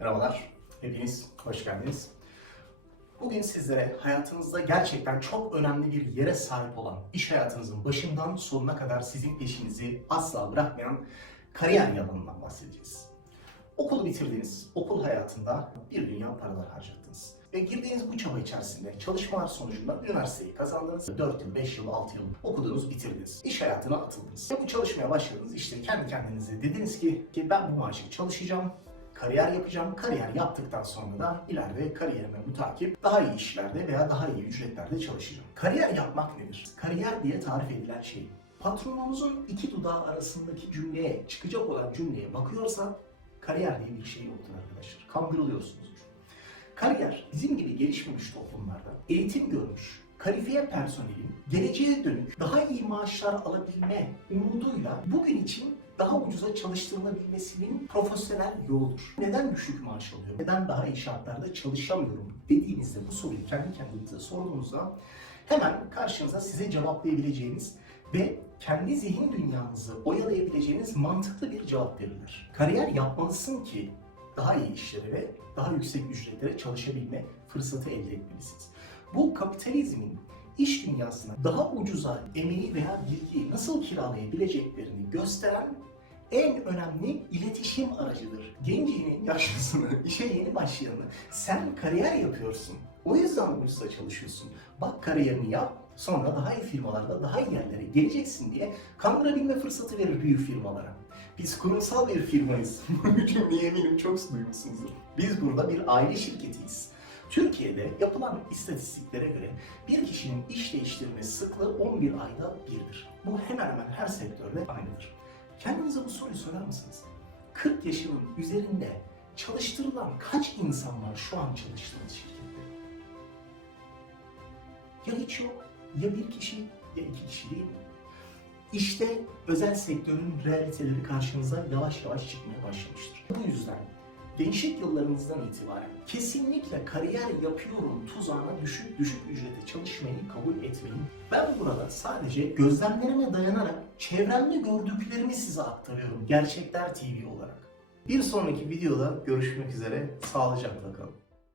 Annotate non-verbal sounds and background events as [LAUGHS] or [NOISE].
Merhabalar, hepiniz hoş geldiniz. Bugün sizlere hayatınızda gerçekten çok önemli bir yere sahip olan, iş hayatınızın başından sonuna kadar sizin peşinizi asla bırakmayan kariyer yalanından bahsedeceğiz. Okulu bitirdiniz, okul hayatında bir dünya paralar harcattınız. Ve girdiğiniz bu çaba içerisinde çalışmalar sonucunda üniversiteyi kazandınız. 4 yıl, 5 yıl, 6 yıl okudunuz, bitirdiniz. İş hayatına atıldınız. Ve bu çalışmaya başladınız. İşte kendi kendinize dediniz ki, ki ben bu maaşı çalışacağım, kariyer yapacağım. Kariyer yaptıktan sonra da ileride kariyerime mutakip daha iyi işlerde veya daha iyi ücretlerde çalışacağım. Kariyer yapmak nedir? Kariyer diye tarif edilen şey patronunuzun iki dudağı arasındaki cümleye, çıkacak olan cümleye bakıyorsa kariyer diye bir şey yoktur arkadaşlar. Kandırılıyorsunuzdur. Kariyer bizim gibi gelişmemiş toplumlarda eğitim görmüş, kalifiye personelin geleceğe dönük daha iyi maaşlar alabilme umuduyla bugün için daha ucuza çalıştırılabilmesinin profesyonel yoludur. Neden düşük maaş alıyorum? Neden daha iyi şartlarda çalışamıyorum? Dediğinizde bu soruyu kendi kendinize sorduğunuzda hemen karşınıza size cevaplayabileceğiniz ve kendi zihin dünyanızı oyalayabileceğiniz mantıklı bir cevap verirler. Kariyer yapmalısın ki daha iyi işlere ve daha yüksek ücretlere çalışabilme fırsatı elde etmelisiniz. Bu kapitalizmin iş dünyasına daha ucuza emeği veya bilgiyi nasıl kiralayabileceklerini gösteren en önemli iletişim aracıdır. Gencinin yaşlısını, işe yeni başlayanı sen kariyer yapıyorsun. O yüzden bu çalışıyorsun. Bak kariyerini yap, sonra daha iyi firmalarda, daha iyi yerlere geleceksin diye kandırabilme fırsatı verir büyük firmalara. Biz kurumsal bir firmayız. [LAUGHS] Bu cümleyi eminim çok duymuşsunuzdur. Biz burada bir aile şirketiyiz. Türkiye'de yapılan istatistiklere göre bir kişinin iş değiştirme sıklığı 11 ayda birdir. Bu hemen hemen her sektörde aynıdır. Kendinize bu soruyu sorar mısınız? 40 yaşının üzerinde çalıştırılan kaç insan var şu an çalıştığınız şirkette? Ya hiç yok, ya bir kişi, ya iki kişi değil mi? İşte özel sektörün realiteleri karşınıza yavaş yavaş çıkmaya başlamıştır. Bu yüzden gençlik yıllarınızdan itibaren kesinlikle kariyer yapıyorum tuzağına düşük düşük ücrete çalışmayı kabul etmeyin. Ben burada sadece gözlemlerime dayanarak çevremde gördüklerimi size aktarıyorum. Gerçekler TV olarak. Bir sonraki videoda görüşmek üzere. Sağlıcakla kalın.